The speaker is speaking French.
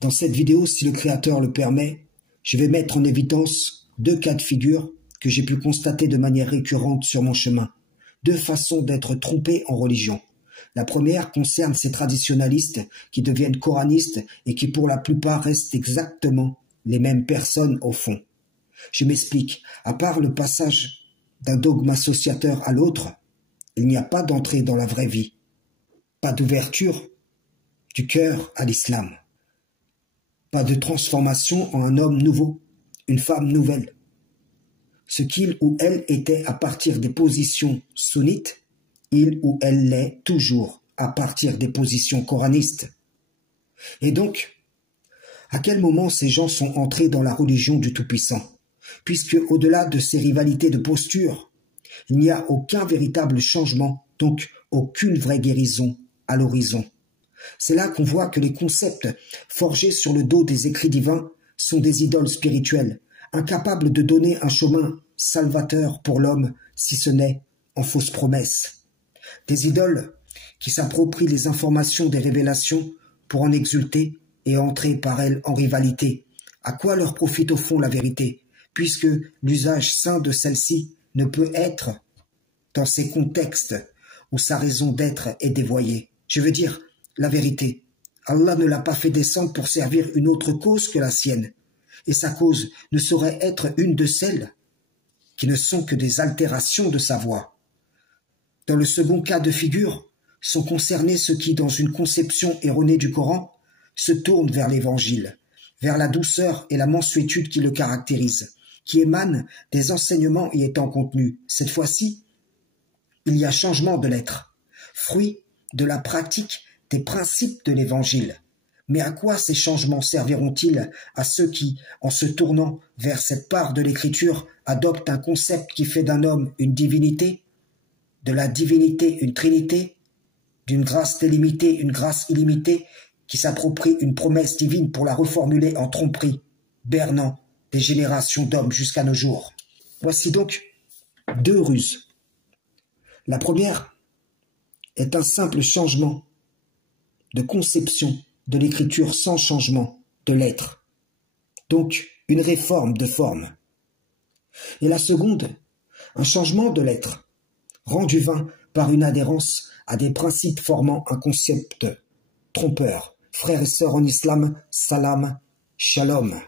Dans cette vidéo, si le Créateur le permet, je vais mettre en évidence deux cas de figure que j'ai pu constater de manière récurrente sur mon chemin. Deux façons d'être trompés en religion. La première concerne ces traditionalistes qui deviennent coranistes et qui pour la plupart restent exactement les mêmes personnes au fond. Je m'explique, à part le passage d'un dogme associateur à l'autre, il n'y a pas d'entrée dans la vraie vie, pas d'ouverture du cœur à l'islam, pas de transformation en un homme nouveau, une femme nouvelle. Ce qu'il ou elle était à partir des positions sunnites, il ou elle l'est toujours à partir des positions coranistes. Et donc, à quel moment ces gens sont entrés dans la religion du Tout-Puissant? Puisque, au-delà de ces rivalités de posture, il n'y a aucun véritable changement, donc aucune vraie guérison à l'horizon. C'est là qu'on voit que les concepts forgés sur le dos des écrits divins sont des idoles spirituelles, incapables de donner un chemin salvateur pour l'homme, si ce n'est en fausses promesses. Des idoles qui s'approprient les informations des révélations pour en exulter et entrer par elles en rivalité. À quoi leur profite au fond la vérité, puisque l'usage sain de celle-ci ne peut être dans ces contextes où sa raison d'être est dévoyée. Je veux dire, la vérité. Allah ne l'a pas fait descendre pour servir une autre cause que la sienne, et sa cause ne saurait être une de celles qui ne sont que des altérations de sa voix. Dans le second cas de figure, sont concernés ceux qui, dans une conception erronée du Coran, se tournent vers l'Évangile, vers la douceur et la mansuétude qui le caractérisent, qui émanent des enseignements y étant contenus. Cette fois-ci, il y a changement de l'être, fruit de la pratique des principes de l'Évangile. Mais à quoi ces changements serviront-ils à ceux qui, en se tournant vers cette part de l'Écriture, adoptent un concept qui fait d'un homme une divinité, de la divinité une trinité, d'une grâce délimitée une grâce illimitée, qui s'approprie une promesse divine pour la reformuler en tromperie, bernant des générations d'hommes jusqu'à nos jours. Voici donc deux ruses. La première est un simple changement de conception de l'écriture sans changement de l'être, donc une réforme de forme. Et la seconde, un changement de l'être, rendu vain par une adhérence à des principes formant un concept trompeur. Frères et sœurs en islam, salam, shalom.